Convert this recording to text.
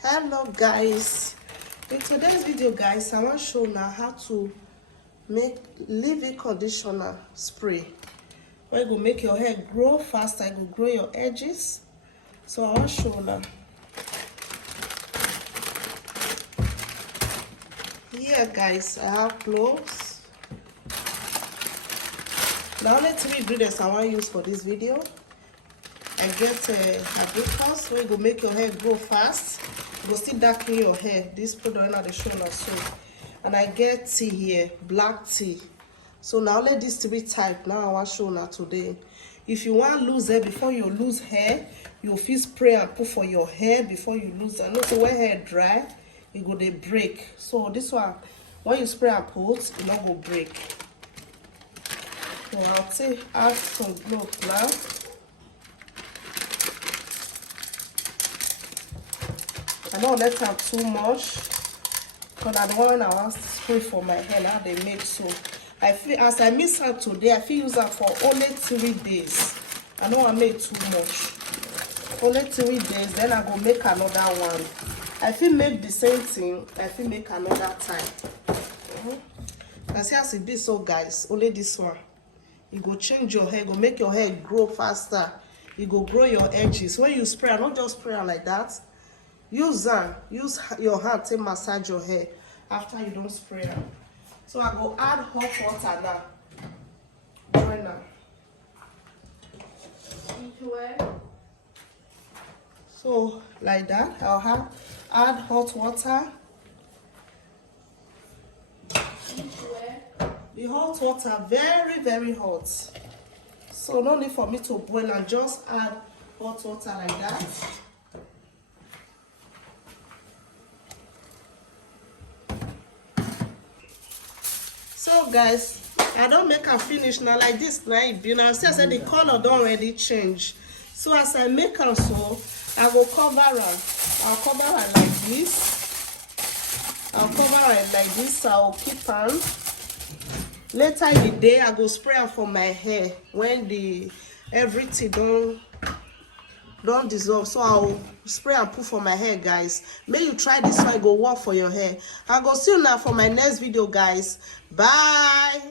Hello guys, in today's video guys, I want to show now how to make leave-in conditioner spray where it will make your hair grow faster. It will grow your edges. So I want to show now. Here guys, I have cloves. The only 3 ingredients I want to use for this video. I get hibiscus, where it will make your hair grow fast. It will still darken your hair. This product now they show now so. And I get tea here, black tea. So now let these 3 type. Now I want to show now today. If you want to lose hair before you lose hair, you feel spray and put for your hair before you lose hair. So when hair dry, it go they break. So this one, when you spray and put, it not go break. So I'll take add some cloves now. I don't let them too much because I don't want to spray for my hair now they make so. I feel as I mix out today, I feel use that for only 3 days. I don't want to make too much. Only 3 days, then I go make another one. I feel make the same thing, I feel make another time. And see as it be so guys, only this one. It go change your hair, it go make your hair grow faster. It go grow your edges. When you spray, not just spray like that. Use your hand to massage your hair after you don't spray it. So I go add hot water now. Right now. So like that, I'll add hot water. The hot water very hot. So no need for me to boil and just add hot water like that. So guys, I don't make a finish now like this now. You know, see I said the color don't already change. So as I make her so, I will cover her. I'll cover her like this. I'll cover her like this. I'll keep her. Later in the day, I go spray her for my hair when the everything don't dissolve. So I'll spray and put for my hair guys. May you try this one, it go work for your hair. I'll go see you now for my next video guys. Bye.